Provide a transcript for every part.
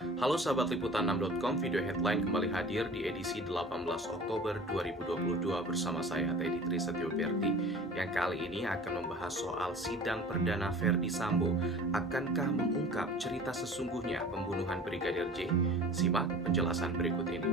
Halo sahabat liputan6.com, video headline kembali hadir di edisi 18 Oktober 2022 bersama saya Teddy Trisetyoberti yang kali ini akan membahas soal sidang perdana Ferdy Sambo. Akankah mengungkap cerita sesungguhnya pembunuhan Brigadir J? Simak penjelasan berikut ini.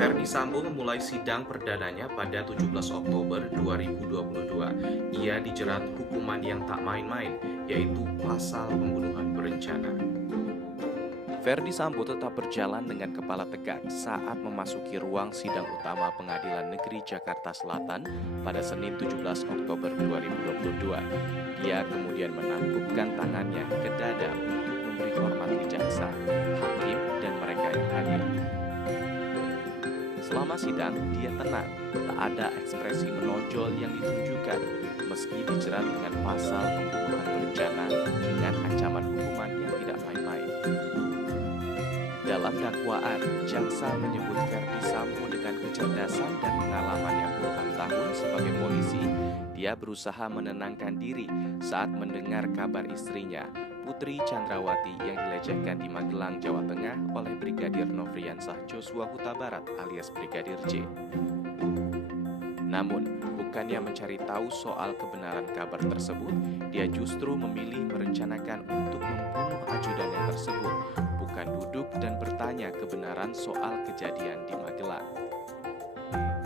Ferdy Sambo memulai sidang perdananya pada 17 Oktober 2022. Ia dijerat hukuman yang tak main-main, yaitu pasal pembunuhan berencana. Ferdy Sambo tetap berjalan dengan kepala tegak saat memasuki ruang sidang utama Pengadilan Negeri Jakarta Selatan pada Senin 17 Oktober 2022. Dia kemudian menangkupkan tangannya ke dada untuk memberi hormat ke jaksa, hakim, dan mereka yang hadir. Selama sidang, dia tenang, tak ada ekspresi menonjol yang ditunjukkan, meski dijerat dengan pasal pembunuhan berencana dengan ancaman hukuman yang tidak main-main. Dalam dakwaan, jaksa menyebut Ferdy Sambo dengan kecerdasan dan pengalaman yang puluhan tahun sebagai polisi, dia berusaha menenangkan diri saat mendengar kabar istrinya, Putri Chandrawati, yang dilecehkan di Magelang, Jawa Tengah oleh Brigadir Nofriansah Joshua Huta Barat alias Brigadir J. Namun, bukannya mencari tahu soal kebenaran kabar tersebut, dia justru memilih merencanakan untuk membunuh ajudannya tersebut, bukan duduk dan bertanya kebenaran soal kejadian di Magelang.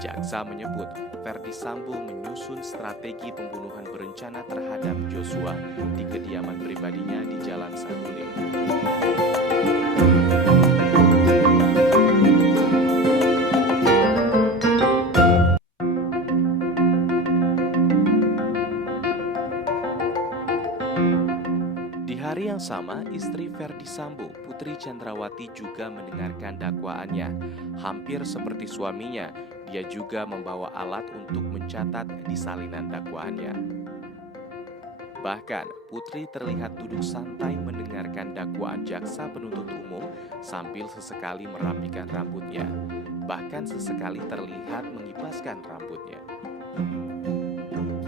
Jaksa menyebut Ferdy Sambo menyusun strategi pembunuhan berencana terhadap Joshua di kediaman pribadinya di Jalan Saguling. Di hari yang sama, istri Ferdy Sambo, Putri Chandrawati, juga mendengarkan dakwaannya. Hampir seperti suaminya, dia juga membawa alat untuk mencatat di salinan dakwaannya. Bahkan, Putri terlihat duduk santai mendengarkan dakwaan jaksa penuntut umum sambil sesekali merapikan rambutnya. Bahkan sesekali terlihat mengipaskan rambutnya.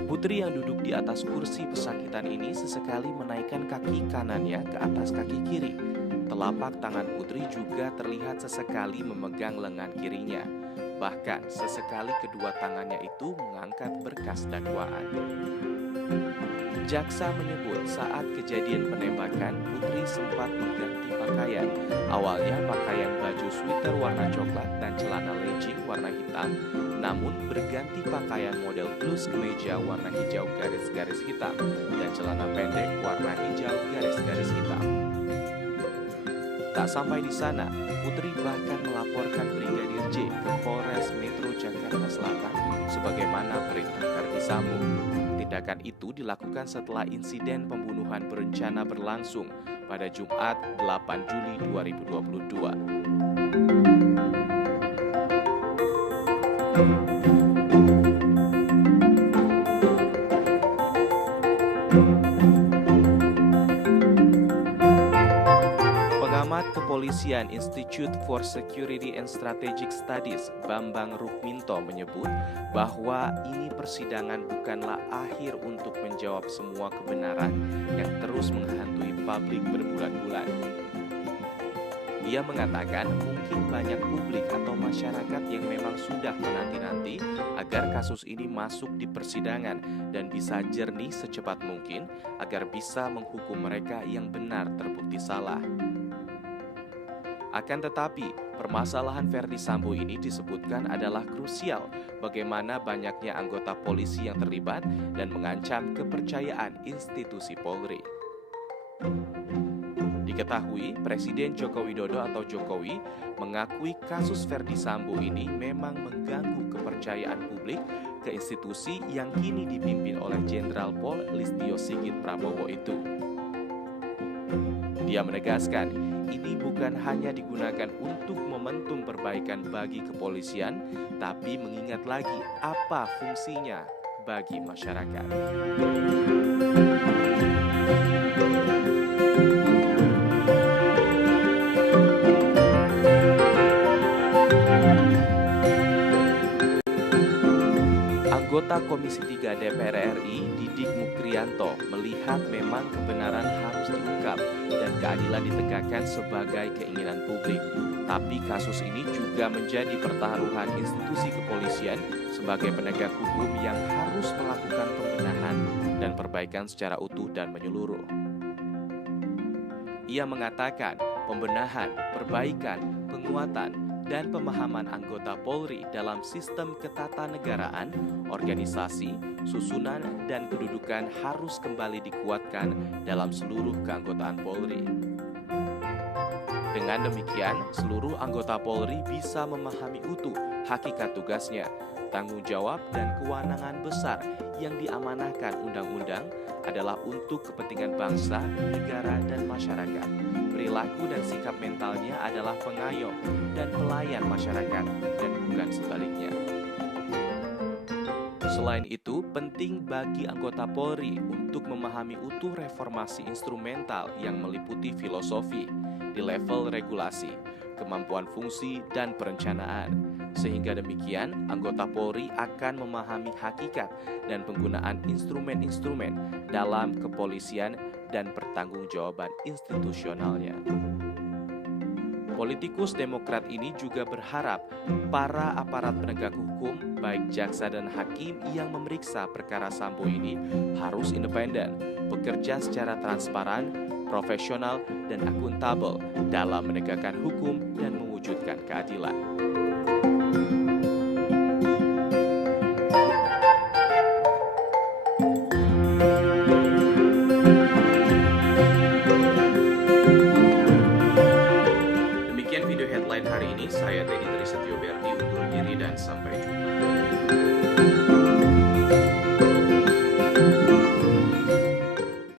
Putri yang duduk di atas kursi pesakitan ini sesekali menaikkan kaki kanannya ke atas kaki kiri. Telapak tangan Putri juga terlihat sesekali memegang lengan kirinya. Bahkan sesekali kedua tangannya itu mengangkat berkas dakwaan. Jaksa menyebut saat kejadian penembakan, Putri sempat mengganti pakaian. Awalnya pakaian baju sweater warna coklat dan celana legging warna hitam, namun berganti pakaian model blus kemeja warna hijau garis-garis hitam dan celana pendek warna hijau garis-garis hitam. Tak sampai di sana, Putri bahkan melaporkan Brigadir J ke Polres Metro Jakarta Selatan sebagaimana perintah Ferdy Sambo. Tindakan itu dilakukan setelah insiden pembunuhan berencana berlangsung pada Jumat 8 Juli 2022. Pengamat Kepolisian Institute for Security and Strategic Studies Bambang Rukminto menyebut bahwa ini persidangan bukanlah akhir untuk menjawab semua kebenaran yang terus menghantui publik berbulan-bulan. Ia mengatakan mungkin banyak publik atau masyarakat yang memang sudah menanti-nanti agar kasus ini masuk di persidangan dan bisa jernih secepat mungkin agar bisa menghukum mereka yang benar terbukti salah. Akan tetapi, permasalahan Ferdy Sambo ini disebutkan adalah krusial bagaimana banyaknya anggota polisi yang terlibat dan mengancam kepercayaan institusi Polri. Diketahui, Presiden Joko Widodo atau Jokowi mengakui kasus Ferdy Sambo ini memang mengganggu kepercayaan publik ke institusi yang kini dipimpin oleh Jenderal Pol Listio Sigit Prabowo itu. Dia menegaskan, ini bukan hanya digunakan untuk momentum perbaikan bagi kepolisian, tapi mengingat lagi apa fungsinya bagi masyarakat. Anggota Komisi 3 DPR RI, Didik Mukrianto, melihat memang kebenaran harus diungkap dan keadilan ditegakkan sebagai keinginan publik. Tapi kasus ini juga menjadi pertaruhan institusi kepolisian sebagai penegak hukum yang harus melakukan pembenahan dan perbaikan secara utuh dan menyeluruh. Ia mengatakan pembenahan, perbaikan, penguatan, dan pemahaman anggota Polri dalam sistem ketatanegaraan, organisasi, susunan, dan kedudukan harus kembali dikuatkan dalam seluruh keanggotaan Polri. Dengan demikian, seluruh anggota Polri bisa memahami utuh hakikat tugasnya, tanggung jawab, dan kewenangan besar yang diamanahkan undang-undang adalah untuk kepentingan bangsa, negara, dan masyarakat. Perilaku dan sikap mentalnya adalah pengayom dan pelayan masyarakat dan bukan sebaliknya. Selain itu, penting bagi anggota Polri untuk memahami utuh reformasi instrumental yang meliputi filosofi di level regulasi, kemampuan fungsi, dan perencanaan. Sehingga demikian, anggota Polri akan memahami hakikat dan penggunaan instrumen-instrumen dalam kepolisian dan pertanggungjawaban institusionalnya. Politikus Demokrat ini juga berharap para aparat penegak hukum, baik jaksa dan hakim yang memeriksa perkara Sambo ini harus independen, bekerja secara transparan, profesional, dan akuntabel dalam menegakkan hukum dan mewujudkan keadilan. Headline hari ini, saya Teddy Trisetyo Berti undur diri dan sampai jumpa.